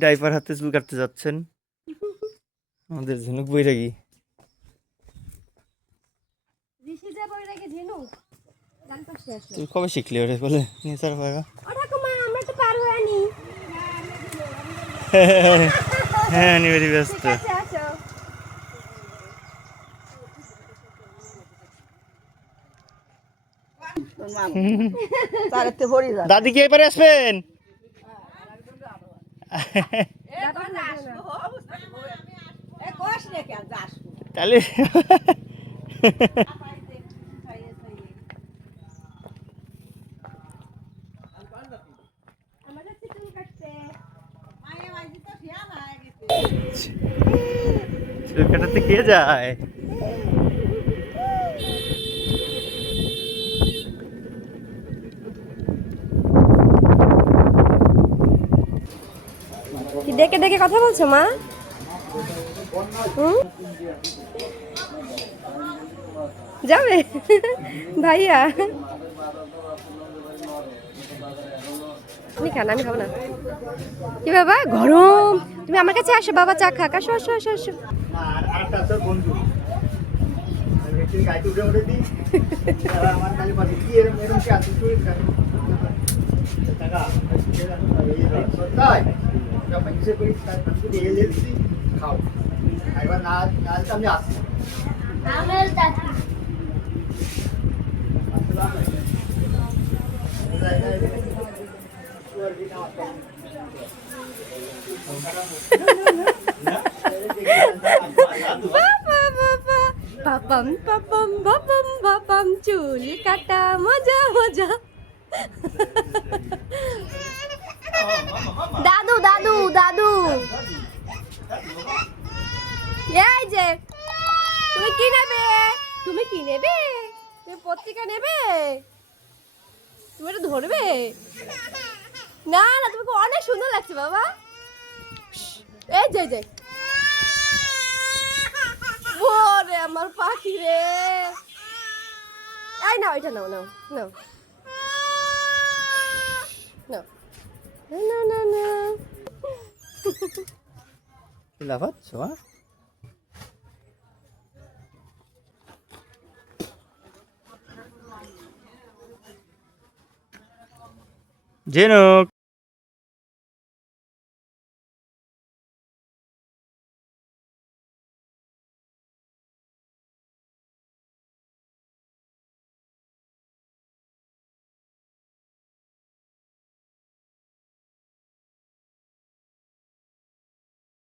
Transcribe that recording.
Diaper হাতে চুল কাটতে যাচ্ছেন। আমাদের ঝিনুক বৈরাগী তুই কবে শিখলি ওরে বলে? নেচার পার হয়ে হ্যাঁ নিবেদি ব্যস্ত। দাদি কি এবারে আসবেন? তাহলে চুল কাটাতে কে যায় ডেকে ডেকে কথা বলছো মা? হুম? যাবে? ভাইয়া? তুমি খান আমি খাব না। কি বাবা? গরম। তুমি আমার কাছে আসো বাবা চা খাক। আসো আসো আসো আসো। একবার না না আমি আসছি বাবা বাবা পাপাম পাপাম বাপাম বাপাম চুল কাটা মজা মজা দাদু দাদু দাদু। এই যে, তুমি কি নেবে? তুমি কি নেবে? তুমি পত্রিকা নেবে? তুমি এটা ধরবে? না না, তোমাকে অনেক সুন্দর লাগছে, বাবা। এই যে যে। ওরে আমার পাখি রে। এই নাও, এটা নাও নাও নাও। নাও। না না না। কি লাফাচ্ছ মা ঝিনুক